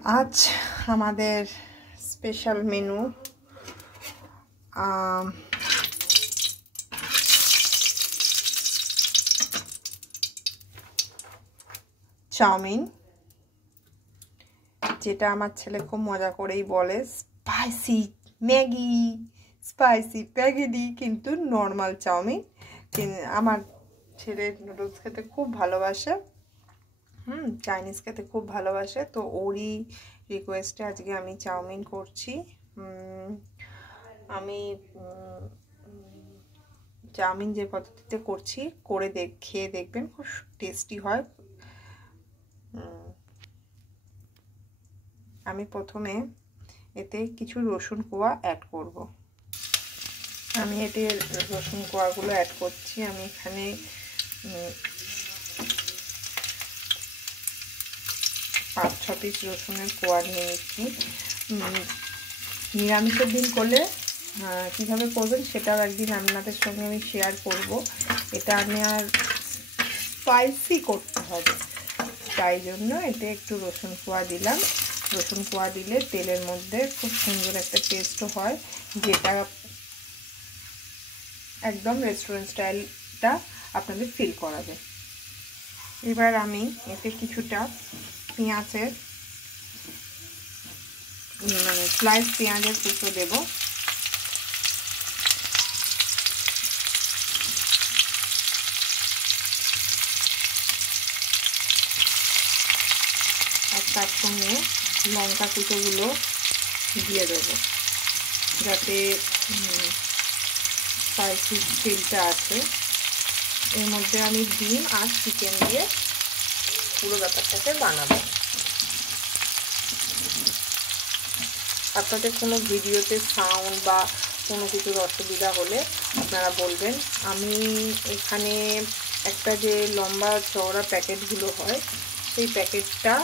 আজ আমাদের special menu chowmein, যেটা আমার ছেলে খুব মজা করেই বলে স্পাইসি ম্যাগি দি, কিন্তু নর্মাল চাউমিন। আমার ছেলে নুডলস খেতে খুব ভালোবাসে, চাইনিজ খেতে খুব ভালোবাসে, তো ওরই রিকোয়েস্টে আজকে আমি চাউমিন করছি। আমি চাউমিন যে পদ্ধতিতে করছি করে খেয়ে দেখবেন, খুব টেস্টি হয়। আমি প্রথমে এতে কিছু রসুন কোয়া অ্যাড করব। আমি এতে রসুন কোয়াগুলো অ্যাড করছি। আমি এখানে 5-6 পিস রসুনের কোয়া নিয়ে নিচ্ছি। নিরামিষের দিন করলে কীভাবে করবেন সেটাও একদিন আপনাদের সঙ্গে আমি শেয়ার করব। এটা আমি আর স্পাইসি করতে হবে, তাই জন্য এতে একটু রসুন কোয়া দিলাম। রসুন কোয়া দিলে তেলের মধ্যে খুব সুন্দর একটা টেস্টও হয়, যেটা একদম রেস্টুরেন্ট স্টাইলটা আপনাদের ফিল করাবে। এবার আমি এতে কিছুটা পেঁয়াজের স্লাইস পেঁয়াজের কুচো দেব। আর তার সঙ্গে লঙ্কা কুচোগুলো দিয়ে দেবো, যাতে স্পাইসি ফিলটা আছে। এর মধ্যে আমি ডিম আর চিকেন দিয়ে পুরো ব্যাপারটাকে বানাবো। আপনাদের কোনো ভিডিওতে সাউন্ড বা কোনো কিছুর অসুবিধা হলে আপনারা বলবেন। আমি এখানে একটা যে লম্বা চওড়া প্যাকেটগুলো হয়, সেই প্যাকেটটা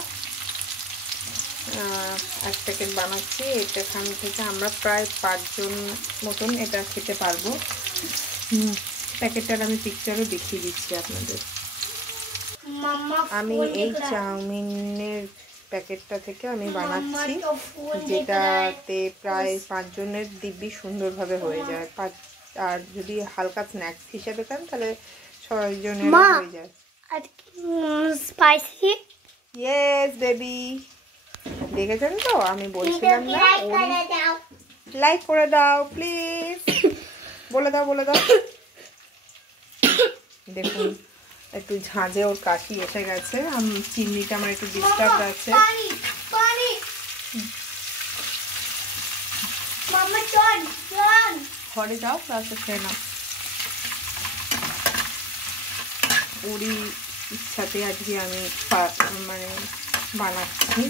এক প্যাকেট বানাচ্ছি। এখান থেকে আমরা প্রায় 5 জন মতন এটা খেতে পারবো। প্যাকেটটার আমি পিকচারও দেখিয়ে দিচ্ছি আপনাদের। আমি এই চাউমিনের প্যাকেটটা থেকে আমি বানাচ্ছি, যেটাতে প্রায় 5 জনের দিব্যি সুন্দরভাবে হয়ে যায়। আর যদি হালকা স্ন্যাক্স হিসেবে খান তাহলে 6 জনের হয়ে যায়। স্পাইসি ইয়েস বেবি, দেখেছেন তো? আমি বলছিলাম না, লাইক করে দাও প্লিজ, বলে দাও। দেখুন একটু ঝাঁঝে ওর কাশি এসে গেছে। চিমনিটা আমার একটু ডিস্টার্ব আছে। ঘরে যাও, ক্লাসে খেয়ে নাও। ওরই ইচ্ছাতে আজকে আমি বানাচ্ছি।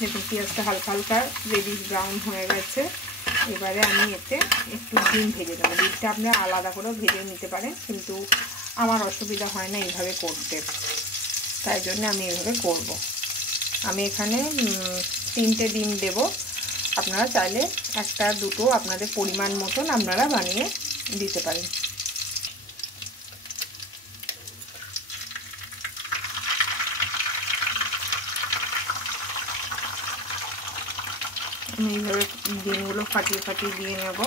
দেখুন পেঁয়াজটা হালকা হালকা রেডিশ ব্রাউন হয়ে গেছে। এবারে আমি এতে একটু ডিম ভেজে দেবো। ডিমটা আপনারা আলাদা করেও ভেজে নিতে পারেন, কিন্তু আমার অসুবিধা হয় না এইভাবে করতে, তাই জন্য আমি এইভাবে করব। আমি এখানে 3টে ডিম দেব। আপনারা চাইলে 1-2 আপনাদের পরিমাণ মতন আপনারা বানিয়ে দিতে পারেন। আমি এইভাবে ডিমগুলো ফাটিয়ে দিয়ে নেব।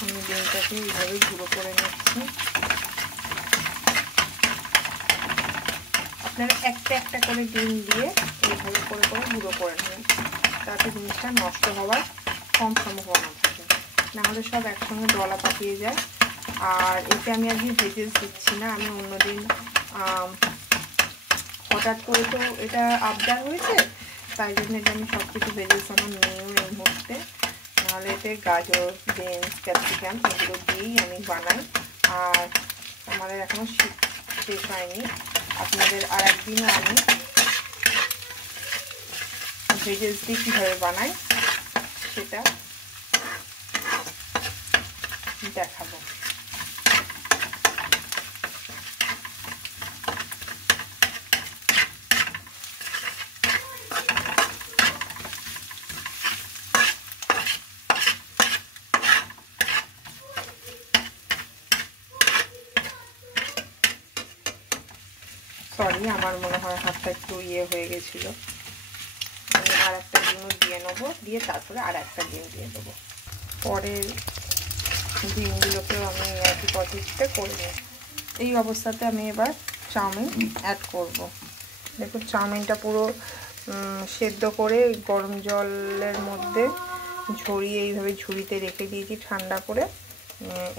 আমি ডিমটাকে এইভাবে গুঁড়ো করে নিচ্ছি। আপনারা একটা করে ডিম দিয়ে এইভাবে করে গুঁড়ো করে নেবেন, তাতে জিনিসটা নষ্ট হওয়ার কম সম্ভাবনা থাকে, নাহলে সব একসঙ্গে দলা পাকিয়ে যায়। আর এতে আমি আজকে ভেজেস দিচ্ছি না। আমি অন্যদিন হঠাৎ করে তো এটা আবদার হয়েছে, তাই জন্য এটা আমি সব কিছু ভেজেস আমার নিয়েও এই মুহূর্তে। নাহলে এতে গাজর, বিনস, ক্যাপসিকাম এগুলো দিয়েই আমি বানাই। আর আমাদের এখনও শেষ হয়নি, আপনাদের আর একদিনও আমি ভেজেস দিয়ে কীভাবে বানাই সেটা দেখাবো। সরি, আমার মনে হয় হাতটা একটু ইয়ে হয়ে গেছিলো। আমি আর একটা ডিমও দিয়ে নেবো, দিয়ে তারপরে আর একটা ডিম দিয়ে দেবো। পরের ডিমগুলোকেও আমি একই পদ্ধতিতে করে নিই। এই অবস্থাতে আমি এবার চাউমিন অ্যাড করব। দেখুন চাউমিনটা পুরো সেদ্ধ করে গরম জলের মধ্যে ঝরিয়ে এইভাবে ঝুড়িতে রেখে দিয়েছি ঠান্ডা করে।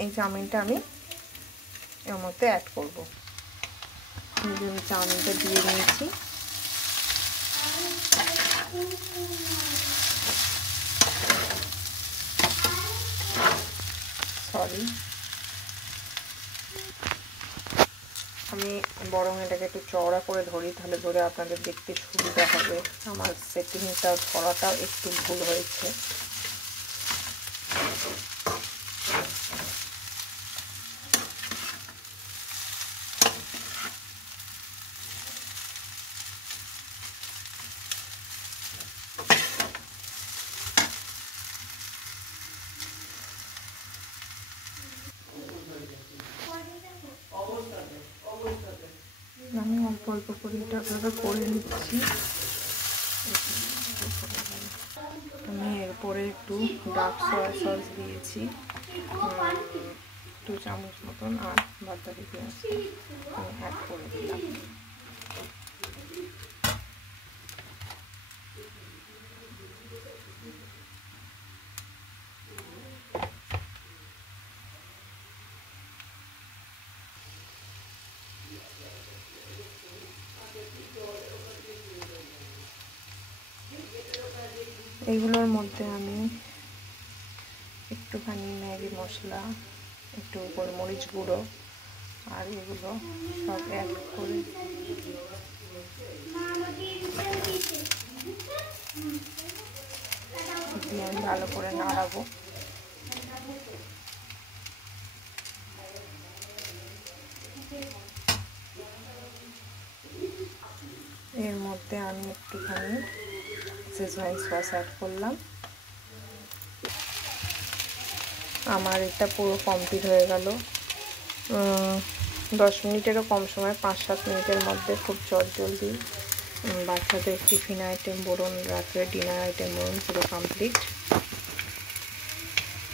এই চাউমিনটা আমি এর মধ্যে অ্যাড করব। আমি চাউমিনটা দিয়ে নিয়েছি। সরি, আমি বরং এটাকে একটু চওড়া করে ধরি, তাহলে ধরে আপনাদের দেখতে সুবিধা হবে। আমার সেটিংটা ধরাটাও একটু ভুল হয়েছে। আমি অল্প অল্প করে এটা করে নিচ্ছি। আমি এরপরে একটু ডার্ক সয়া সস দিয়েছি 2 চামচ মতন, আর বাদবাকি পেঁয়াজটা আমি অ্যাড করে দিলাম। এইগুলোর মধ্যে আমি একটুখানি ম্যাগি মশলা, একটু গোলমরিচ গুঁড়ো আর এগুলো সব অ্যাড করে দিয়ে আমি ভালো করে নাড়াবো। এর মধ্যে আমি একটুখানি শেজওয়ান সস অ্যাড করলাম। আমার এটা পুরো কমপ্লিট হয়ে গেল। 10 মিনিটেরও কম সময়, 5-7 মিনিটের মধ্যে খুব চটজলদি বাচ্চাদের টিফিন আইটেম বলুন, রাত্রে ডিনার আইটেম বলুন, পুরো কমপ্লিট।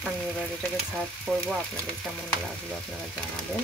আমি এবার এটাকে সার্ভ করবো। আপনাদের কেমন লাগলো আপনারা জানাবেন।